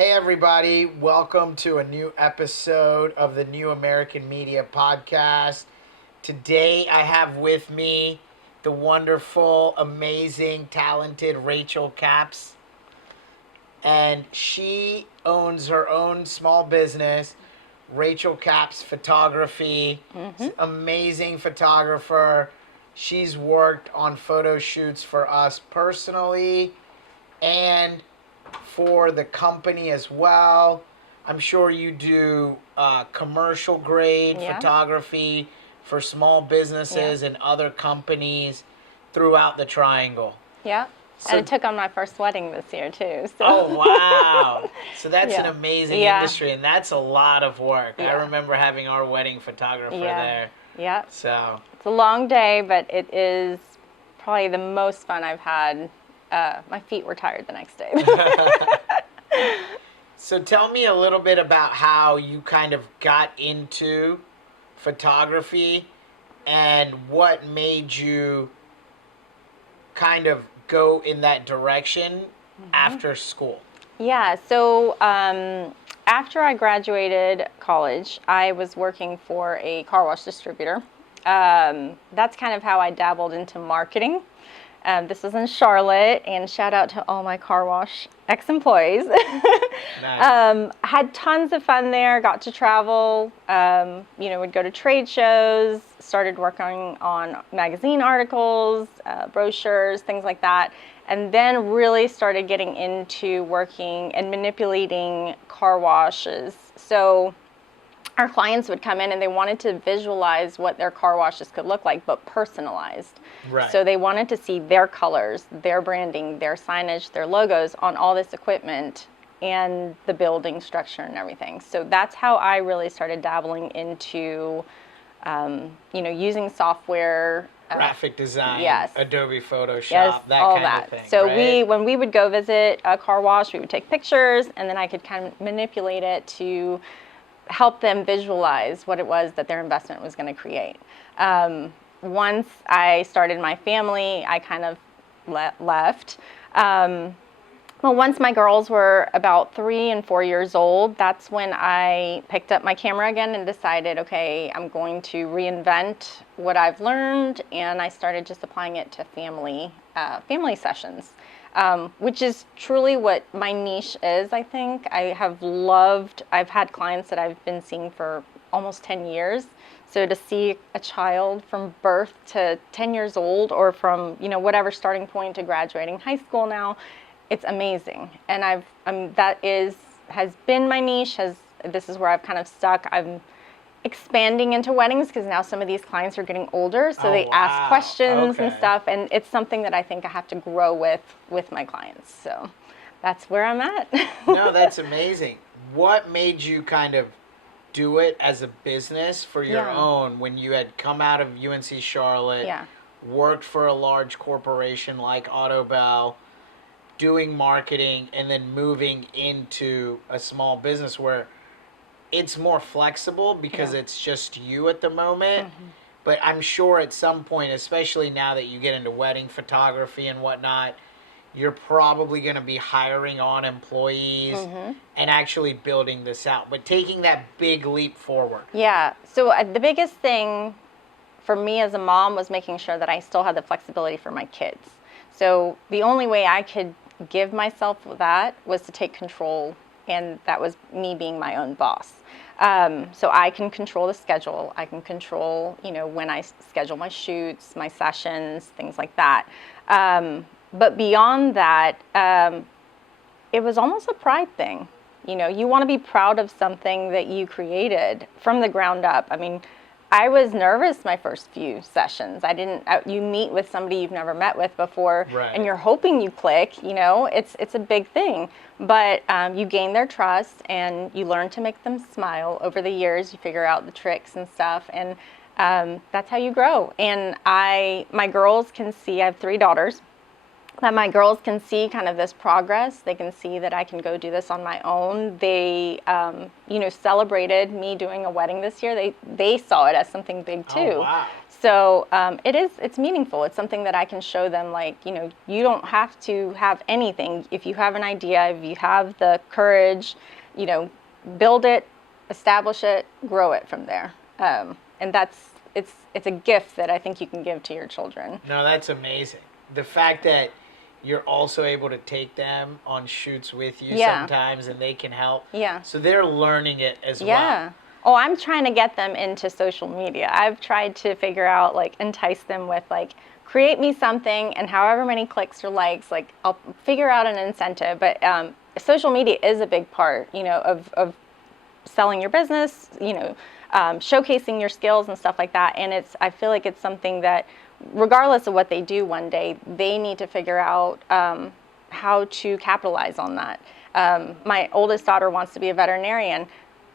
Hey everybody, welcome to a new episode of the New American Media Podcast. Today I have with me the wonderful, amazing, talented Rachel Capps. And she owns her own small business, Rachel Capps Photography. Amazing photographer. She's worked on photo shoots for us personally and for the company as well. I'm sure you do commercial grade photography for small businesses and other companies throughout the Triangle. Yeah. So, and I took on my first wedding this year too. So. Oh, wow. So that's an amazing industry, and that's a lot of work. I remember having our wedding photographer there. Yeah. So it's a long day, but it is probably the most fun I've had. My feet were tired the next day. So tell me a little bit about how you kind of got into photography and what made you kind of go in that direction after school. Yeah, so after I graduated college, I was working for a car wash distributor. That's kind of how I dabbled into marketing. This was in Charlotte, and shout out to all my car wash ex-employees. Nice. Had tons of fun there, got to travel, would go to trade shows, started working on magazine articles, brochures, things like that, and then really started getting into working and manipulating car washes. So our clients would come in and they wanted to visualize what their car washes could look like, but personalized. Right. So they wanted to see their colors, their branding, their signage, their logos on all this equipment and the building structure and everything. So that's how I really started dabbling into, using software. Graphic design, yes. Adobe Photoshop, yes, that all kind that. of thing. So right? when we would go visit a car wash, we would take pictures, and then I could kind of manipulate it to help them visualize what it was that their investment was going to create. Once I started my family, I kind of left. Well, once my girls were about 3 and 4 years old, that's when I picked up my camera again and decided, okay, I'm going to reinvent what I've learned, and I started just applying it to family sessions, which is truly what my niche is, I think. I've had clients that I've been seeing for almost 10 years. So to see a child from birth to 10 years old, or from, whatever starting point to graduating high school now, it's amazing. And has been my niche. This is where I've kind of stuck. I'm expanding into weddings because now some of these clients are getting older, so they ask questions and stuff, and it's something that I think I have to grow with my clients. So that's where I'm at. No, that's amazing. What made you kind of do it as a business for your own when you had come out of UNC Charlotte, worked for a large corporation like Autobell, doing marketing, and then moving into a small business where it's more flexible because it's just you at the moment. But I'm sure at some point, especially now that you get into wedding photography and whatnot, you're probably going to be hiring on employees and actually building this out, but taking that big leap forward. Yeah. So the biggest thing for me as a mom was making sure that I still had the flexibility for my kids. So the only way I could give myself that was to take control, and that was me being my own boss. So I can control the schedule. I can control, when I schedule my shoots, my sessions, things like that. But beyond that, it was almost a pride thing. You want to be proud of something that you created from the ground up. I mean, I was nervous my first few sessions. You meet with somebody you've never met with before, and you're hoping you click, it's a big thing. But you gain their trust, and you learn to make them smile over the years. You figure out the tricks and stuff, and that's how you grow. And my girls can see, I have 3 daughters. that my girls can see kind of this progress. They can see that I can go do this on my own. They, celebrated me doing a wedding this year. They saw it as something big too. Oh, wow. So it's meaningful. It's something that I can show them, like, you don't have to have anything. If you have an idea, if you have the courage, build it, establish it, grow it from there. And it's a gift that I think you can give to your children. No, that's amazing. The fact that you're also able to take them on shoots with you sometimes, and they can help. Yeah. So they're learning it as well. Yeah. Oh, I'm trying to get them into social media. I've tried to figure out, entice them with, create me something, and however many clicks or likes, I'll figure out an incentive. But social media is a big part, of selling your business, showcasing your skills and stuff like that. And I feel like it's something that, regardless of what they do one day, they need to figure out how to capitalize on that. My oldest daughter wants to be a veterinarian.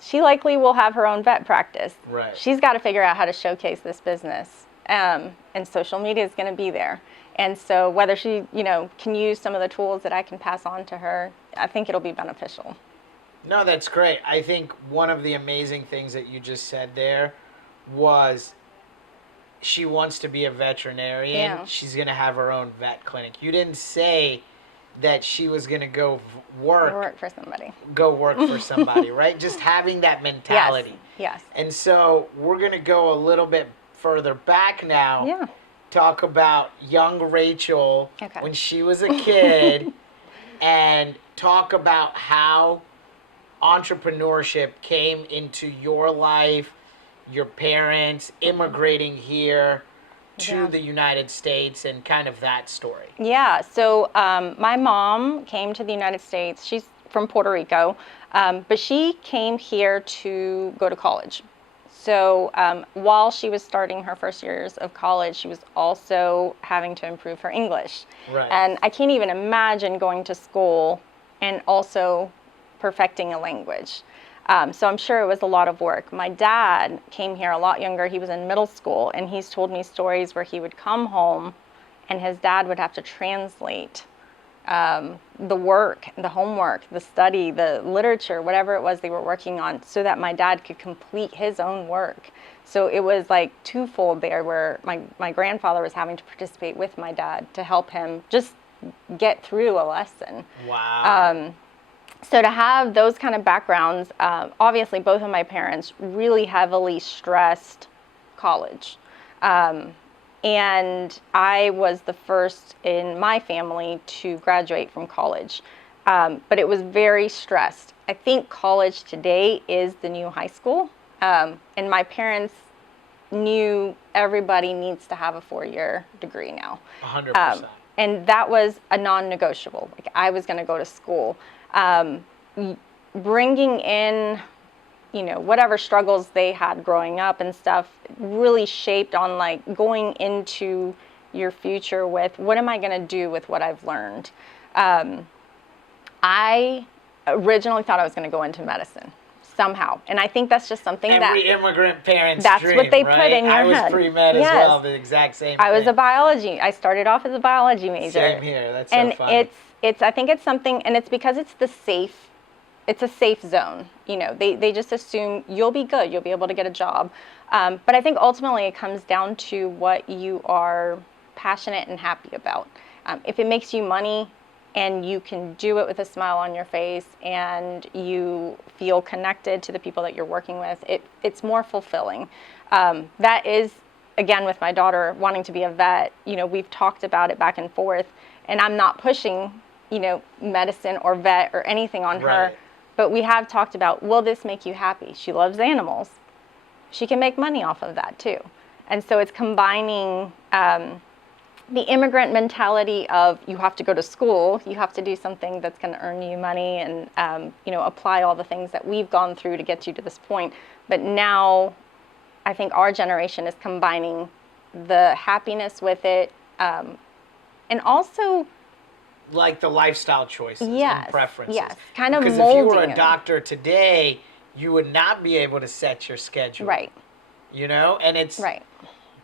She likely will have her own vet practice. Right. She's got to figure out how to showcase this business. And social media is going to be there. And so whether she, can use some of the tools that I can pass on to her, I think it'll be beneficial. No, that's great. I think one of the amazing things that you just said there was, she wants to be a veterinarian. Yeah. She's going to have her own vet clinic. You didn't say that she was going to go work for somebody. Go work for somebody, right? Just having that mentality. Yes. And so we're going to go a little bit further back now. Yeah. Talk about young Rachel when she was a kid and talk about how entrepreneurship came into your life, your parents immigrating here to the United States, and kind of that story. Yeah, so my mom came to the United States. She's from Puerto Rico, but she came here to go to college. So while she was starting her first years of college, she was also having to improve her English. Right. And I can't even imagine going to school and also perfecting a language. So I'm sure it was a lot of work. My dad came here a lot younger. He was in middle school, and he's told me stories where he would come home and his dad would have to translate the work, the homework, the study, the literature, whatever it was they were working on, so that my dad could complete his own work. So it was like twofold there, where my grandfather was having to participate with my dad to help him just get through a lesson. Wow. So to have those kind of backgrounds, obviously both of my parents really heavily stressed college. And I was the first in my family to graduate from college. But it was very stressed. I think college today is the new high school. And my parents knew everybody needs to have a 4-year degree now. 100%. And that was a non-negotiable. Like, I was going to go to school. Bringing in, whatever struggles they had growing up and stuff, really shaped on going into your future with, what am I going to do with what I've learned? I originally thought I was going to go into medicine somehow, and I think that's just something every immigrant parent's that's dream, what they right? put in your head. I was pre-med as well, the exact same thing. I was a biology. I started off as a biology major. Same here. That's so and funny. I think it's something, and it's because it's a safe zone. They just assume you'll be good, you'll be able to get a job. But I think ultimately it comes down to what you are passionate and happy about. If it makes you money and you can do it with a smile on your face and you feel connected to the people that you're working with, it's more fulfilling. That is, again, with my daughter wanting to be a vet, we've talked about it back and forth, and I'm not pushing, medicine or vet or anything on her. But we have talked about, will this make you happy? She loves animals. She can make money off of that too. And so it's combining the immigrant mentality of, you have to go to school, you have to do something that's going to earn you money, and apply all the things that we've gone through to get you to this point. But now I think our generation is combining the happiness with it, and also like the lifestyle choices and preferences. Yes, kind of because molding. Because if you were a doctor today, you would not be able to set your schedule. Right. And it's right.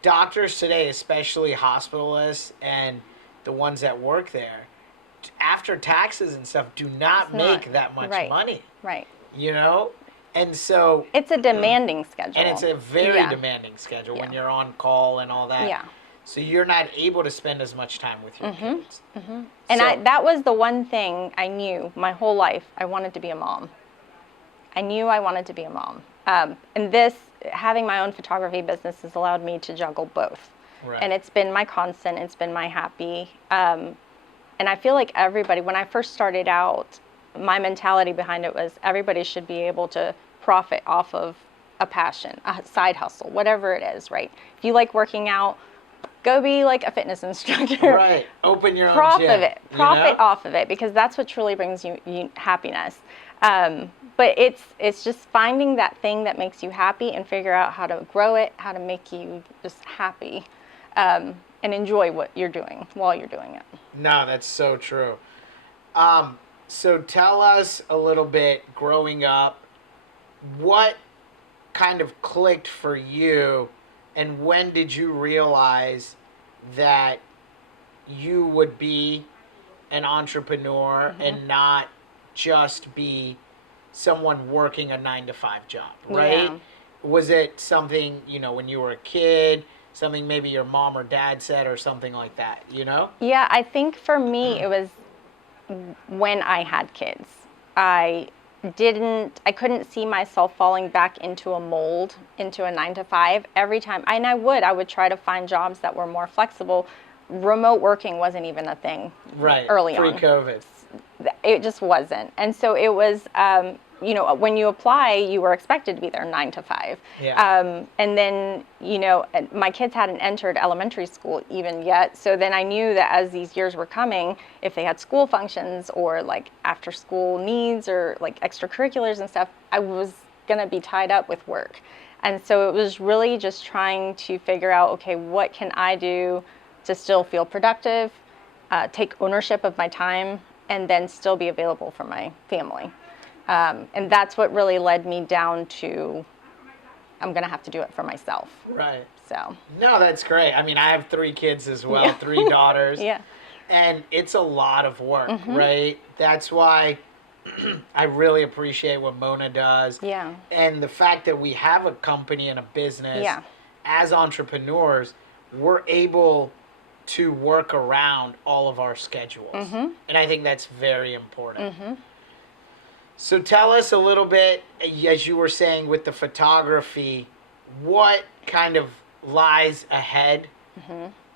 Doctors today, especially hospitalists and the ones that work there, after taxes and stuff, do not It's make not. that much Right. money, Right. you know? And so, It's a demanding schedule. and it's a very Yeah. demanding schedule when Yeah. you're on call and all that. Yeah. So you're not able to spend as much time with your kids. And So- that was the one thing I knew my whole life. I wanted to be a mom. I knew I wanted to be a mom. And having my own photography business has allowed me to juggle both. Right. And it's been my constant, it's been my happy. And I feel like everybody, when I first started out, my mentality behind it was everybody should be able to profit off of a passion, a side hustle, whatever it is, right? If you like working out, go be like a fitness instructor. Right. Open your own Profit gym. of it. Profit off of it, because that's what truly brings you happiness. But it's just finding that thing that makes you happy and figure out how to grow it, how to make you just happy, and enjoy what you're doing while you're doing it. No, that's so true. So tell us a little bit, growing up, what kind of clicked for you, and when did you realize that you would be an entrepreneur and not just be someone working a 9-to-5 job, right? Yeah. Was it something, when you were a kid, something maybe your mom or dad said or something like that, Yeah, I think for me it was when I had kids. I couldn't see myself falling back into a mold, into a 9-to-5 every time. And I would try to find jobs that were more flexible. Remote working wasn't even a thing early on. Pre-COVID. It just wasn't. And so it was, when you apply, you were expected to be there 9-to-5. Yeah. And then, my kids hadn't entered elementary school even yet. So then I knew that as these years were coming, if they had school functions or like after school needs or like extracurriculars and stuff, I was going to be tied up with work. And so it was really just trying to figure out, okay, what can I do to still feel productive, take ownership of my time, and then still be available for my family. And that's what really led me down to, I'm going to have to do it for myself. Right. So. No, that's great. I mean, I have 3 kids as well, 3 daughters. Yeah. And it's a lot of work, right? That's why I really appreciate what Mona does. Yeah. And the fact that we have a company and a business, as entrepreneurs, we're able to work around all of our schedules. And I think that's very important. So tell us a little bit, as you were saying with the photography, what kind of lies ahead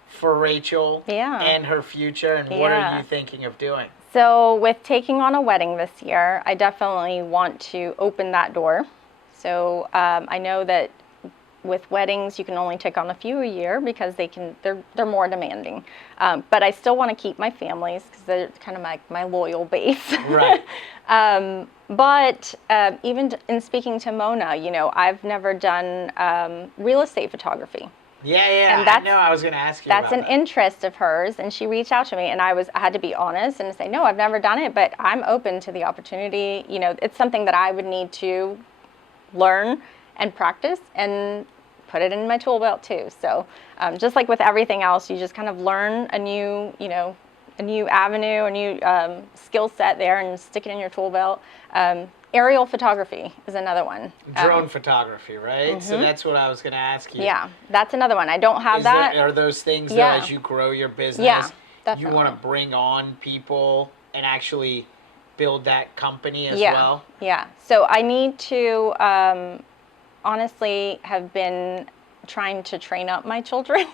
for Rachel and her future, and what are you thinking of doing? So with taking on a wedding this year, I definitely want to open that door. So I know that with weddings, you can only take on a few a year because they're more demanding. But I still want to keep my families because they're kind of my loyal base. Right. But even in speaking to Mona, I've never done real estate photography. Yeah, And I know. I was going to ask you that's about an that. interest of hers, and she reached out to me, and I had to be honest and say, no, I've never done it, but I'm open to the opportunity. It's something that I would need to learn and practice and put it in my tool belt too. So just like with everything else, you just kind of learn a new avenue, a new skill set there, and stick it in your tool belt. Aerial photography is another one. Drone photography, right? So that's what I was going to ask you. Yeah, that's another one. I don't have that. Are those things that as you grow your business, you want to bring on people and actually build that company as well? Yeah. So I need to honestly have been trying to train up my children.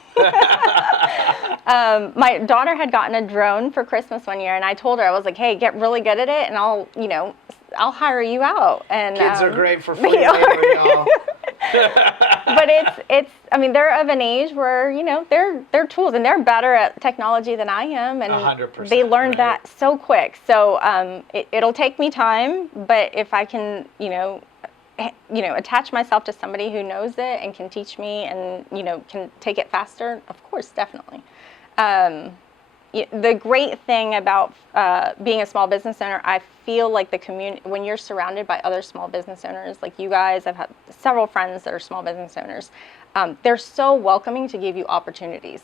My daughter had gotten a drone for Christmas one year, and I told her, I was like, hey, get really good at it, and I'll hire you out. And kids are great for free labor, y'all. But they're of an age where, they're tools, and they're better at technology than I am, and 100%, they learned that so quick. So it'll take me time, but if I can, attach myself to somebody who knows it and can teach me and, can take it faster, of course, definitely. The great thing about being a small business owner, I feel like the community, when you're surrounded by other small business owners, like you guys, I've had several friends that are small business owners, they're so welcoming to give you opportunities.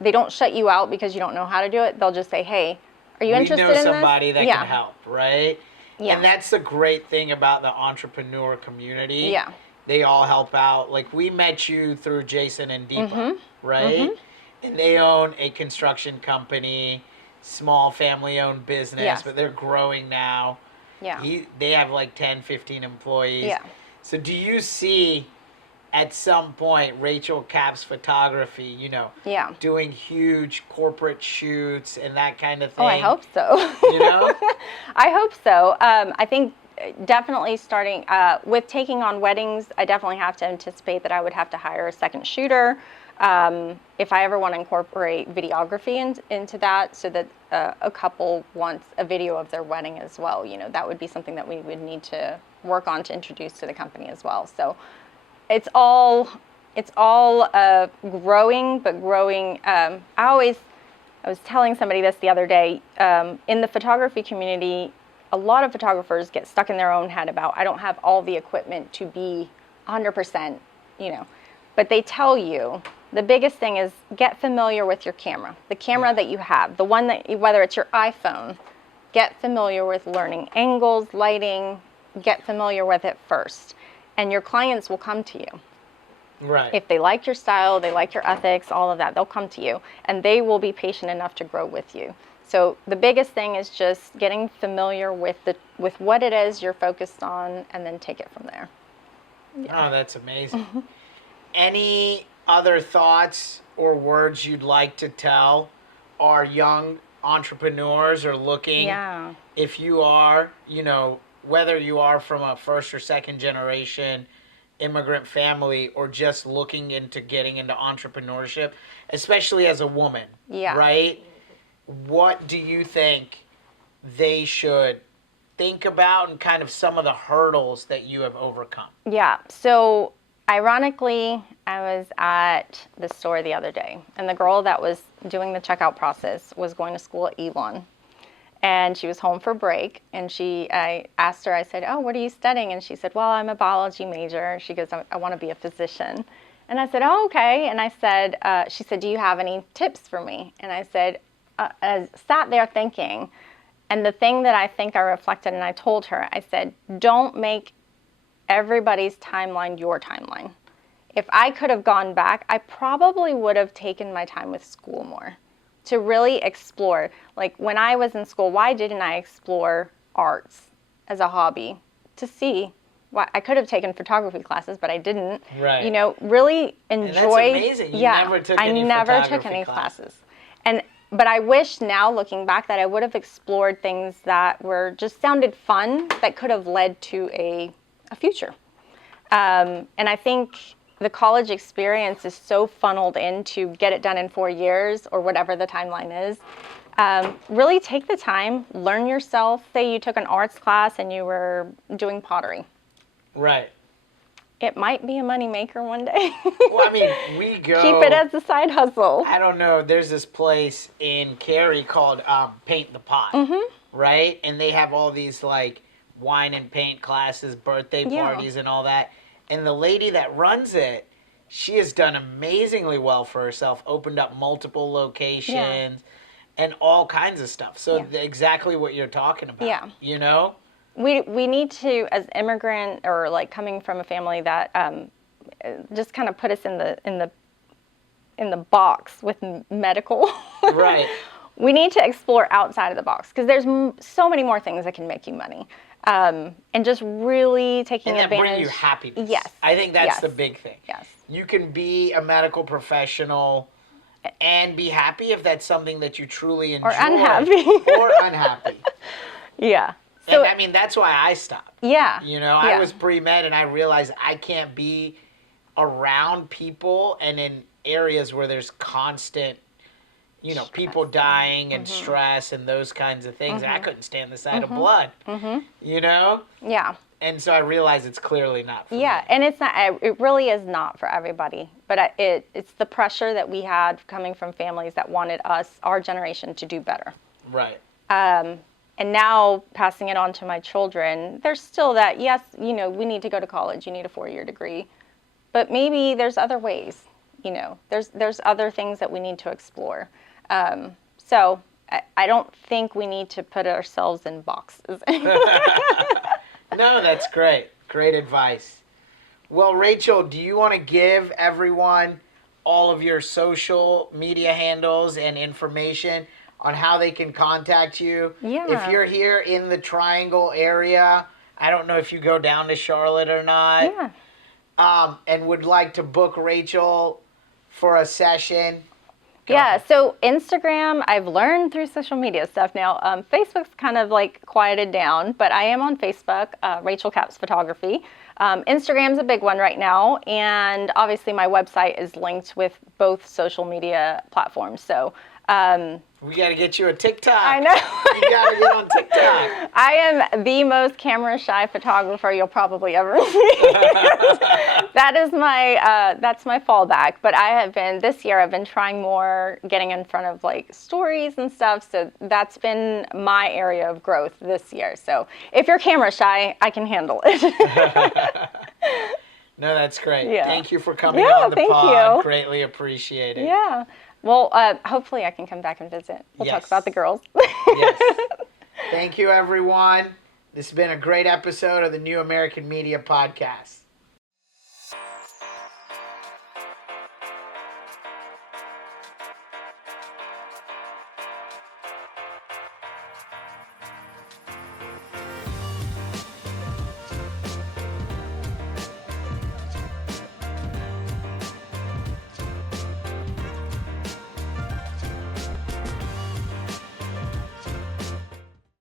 They don't shut you out because you don't know how to do it. They'll just say, hey, are you interested in this? We know somebody that Yeah. can help, right? Yeah. And that's the great thing about the entrepreneur community. Yeah. They all help out. Like, we met you through Jason and Deepa, right? And they own a construction company, small family-owned business, Yes. but they're growing now. Yeah. They have like 10, 15 employees. Yeah. So do you see at some point Rachel Kapp's photography, Yeah. doing huge corporate shoots and that kind of thing? Oh, I hope so. You know? I hope so. I think definitely starting with taking on weddings, I definitely have to anticipate that I would have to hire a second shooter. If I ever want to incorporate videography into that, so that a couple wants a video of their wedding as well, that would be something that we would need to work on to introduce to the company as well. So it's all growing, but growing. I was telling somebody this the other day. In the photography community, a lot of photographers get stuck in their own head about, I don't have all the equipment to be 100%, But they tell you the biggest thing is get familiar with your camera, the camera that you have, the one that, whether it's your iPhone, get familiar with learning angles, lighting, get familiar with it first. And your clients will come to you. Right. If they like your style, they like your ethics, all of that, they'll come to you. And they will be patient enough to grow with you. So the biggest thing is just getting familiar with what it is you're focused on, and then take it from there. Yeah. Oh, that's amazing. Any other thoughts or words you'd like to tell our young entrepreneurs or looking? Yeah. If you are, whether you are from a first or second generation immigrant family or just looking into getting into entrepreneurship, especially as a woman, right? What do you think they should think about and kind of some of the hurdles that you have overcome? Yeah. So ironically, I was at the store the other day, and the girl that was doing the checkout process was going to school at Elon. And she was home for break, and I asked her, I said, oh, what are you studying? And she said, well, I'm a biology major. She goes, I want to be a physician. And I said, oh, okay. And I said, she said, do you have any tips for me? And I said, I sat there thinking, and the thing that I think I reflected, and I told her, I said, don't make everybody's timeline your timeline. If I could have gone back, I probably would have taken my time with school more to really explore. Like when I was in school, why didn't I explore arts as a hobby? To see why I could have taken photography classes, but I didn't. Right. Really enjoy. And that's amazing. You never took any photography classes. But I wish now, looking back, that I would have explored things that just sounded fun that could have led to a future. And I think the college experience is so funneled in to get it done in 4 years or whatever the timeline is. Really take the time, learn yourself. Say you took an arts class and you were doing pottery. Right. It might be a money maker one day. Well, I mean, we go. Keep it as a side hustle. I don't know. There's this place in Cary called Paint the Pot, right? And they have all these like wine and paint classes, birthday parties, and all that. And the lady that runs it, she has done amazingly well for herself. Opened up multiple locations, and all kinds of stuff. So exactly what you're talking about. Yeah. We need to, as immigrant or like coming from a family that just kind of put us in the box with medical. Right. We need to explore outside of the box because there's so many more things that can make you money. And just really taking advantage. And that bring you happiness. Yes. I think that's the big thing. Yes. You can be a medical professional and be happy if that's something that you truly enjoy. Or unhappy. Or unhappy. Yeah. So, and I mean, that's why I stopped. Yeah. I was pre-med and I realized I can't be around people and in areas where there's constant, people dying and stress and those kinds of things. And I couldn't stand the sight of blood, Yeah. And so I realized it's clearly not for me. And it's not, it really is not for everybody. But it's the pressure that we had coming from families that wanted our generation, to do better. Right. And now passing it on to my children, there's still that, yes, we need to go to college. You need a 4-year degree. But maybe there's other ways. there's other things that we need to explore. So I don't think we need to put ourselves in boxes. No, that's great. Great advice. Well, Rachel, do you want to give everyone all of your social media handles and information on how they can contact you? Yeah. If you're here in the Triangle area, I don't know if you go down to Charlotte or not. Yeah. And would like to book Rachel for a session. Yeah, so Instagram, I've learned through social media stuff now. Facebook's kind of like quieted down, but I am on Facebook, Rachel Capps Photography. Instagram's a big one right now, and obviously my website is linked with both social media platforms. So We got to get you a TikTok. I know. You got to get on TikTok. I am the most camera shy photographer you'll probably ever see. That's my fallback. But this year I've been trying more, getting in front of like stories and stuff. So that's been my area of growth this year. So if you're camera shy, I can handle it. No, that's great. Yeah. Thank you for coming on the thank pod. you. Greatly appreciate it. Yeah. Well, hopefully I can come back and visit. We'll talk about the girls. Yes. Thank you, everyone. This has been a great episode of the New American Media Podcast.